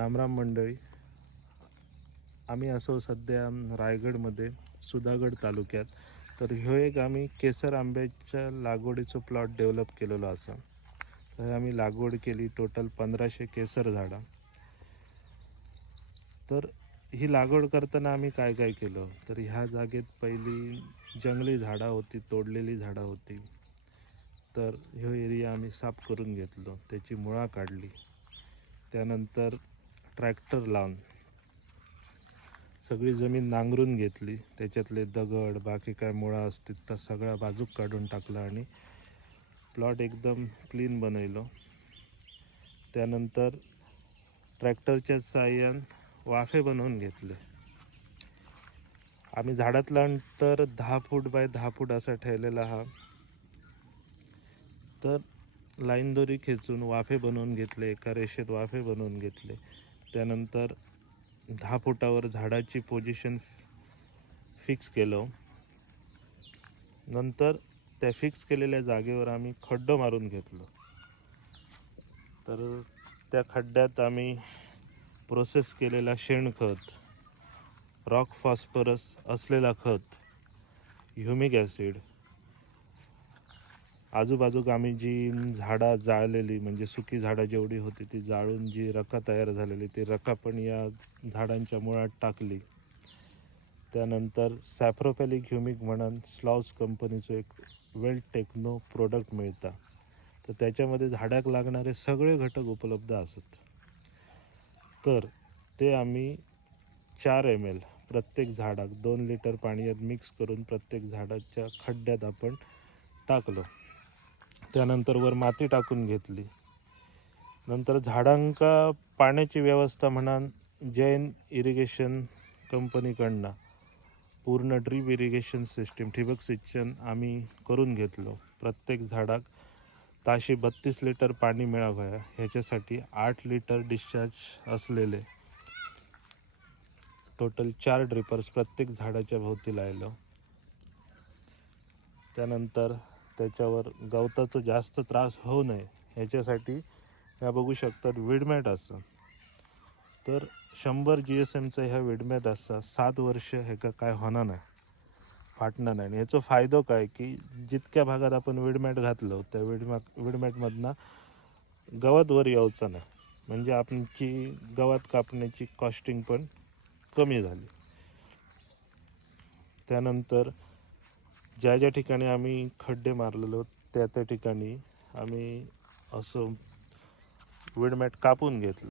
रामराम मंडळी. आम्ही असो सध्या रायगडमध्ये सुधागड तालुक्यात. तर ह्यो एक आम्ही केसर आंब्याच्या लागवडीचो प्लॉट डेव्हलप केलेलो असा तर आम्ही लागवड केली टोटल पंधराशे केसर झाडां. तर ही लागवड करताना आम्ही काय काय केलं? तर ह्या जागेत पहिली जंगली झाडं होती तोडलेली झाडं होती. तर ह्यो एरिया आम्ही साफ करून घेतलो. त्याची मुळा काढली. त्यानंतर ट्रॅक्टर लावून सगळी जमीन नांगरून घेतली. त्याच्यातले दगड बाकी काय मुळा असतील तर सगळ्या बाजूक काढून टाकला आणि प्लॉट एकदम क्लीन बनवलो. त्यानंतर ट्रॅक्टरच्या साह्यान वाफे बनवून घेतले. आम्ही झाडातलं अंतर दहा फूट बाय दहा फूट असा ठेवलेला हा. तर लाईन दोरी खेचून वाफे बनवून घेतले एका रेषेत वाफे बनवून घेतले. त्यानंतर दहा फुटावर झाडाची पोझिशन फिक्स केलं. नंतर त्या फिक्स केलेल्या जागेवर आम्ही खड्डं मारून घेतलं. तर त्या खड्ड्यात आम्ही प्रोसेस केलेला शेणखत रॉक फॉस्फरस असलेला खत ह्युमिक ॲसिड आजूबाजूक आम्ही जी झाडं जाळलेली म्हणजे सुकी झाडं जेवढी होती ती जाळून जी रखा तयार झालेली ती रखा पण या झाडांच्या मुळात टाकली. त्यानंतर सॅफ्रोपॅलिक ह्युमिक म्हणून स्लॉस कंपनीचं एक वेल टेक्नो प्रोडक्ट मिळतं. तर त्याच्यामध्ये झाडाक लागणारे सगळे घटक उपलब्ध असत. तर ते आम्ही चार एम एल प्रत्येक झाडाक दोन लिटर पाण्यात मिक्स करून प्रत्येक झाडाच्या खड्ड्यात आपण टाकलं. त्यानंतर वर माती टाकून घेतली. नंतर झाडांका पाण्याची व्यवस्था म्हणान जैन इरिगेशन कंपनीकडनं पूर्ण ड्रीप इरिगेशन सिस्टीम ठिबक सिंचन आम्ही करून घेतलो. प्रत्येक झाडाक ताशी बत्तीस लिटर पाणी मिळावं ह्याच्यासाठी आठ लिटर डिस्चार्ज असलेले. टोटल चार ड्रिपर्स प्रत्येक झाडाच्या भोवती लायलो. त्यानंतर त्याच्यावर गवताचा जास्त त्रास होऊ नये. ह्याच्यासाठी ह्या बघू शकतात विडमॅट असं. तर शंभर जी एस एमचा ह्या विडमॅट असा सात वर्ष ह्याका काय होणार नाही. फाटणार नाही. आणि ह्याचा फायदो काय की जितक्या भागात आपण विडमॅट घातलं त्या विडमॅट विडमॅटमधनं गवत वर यायचं नाही. म्हणजे आपणची गवत कापण्याची कॉस्टिंग पण कमी झाली. त्यानंतर ज्या ज्या ठिकाणी आम्ही खड्डे मारलेलो त्या त्या ठिकाणी आम्ही असं विडमॅट कापून घेतलं.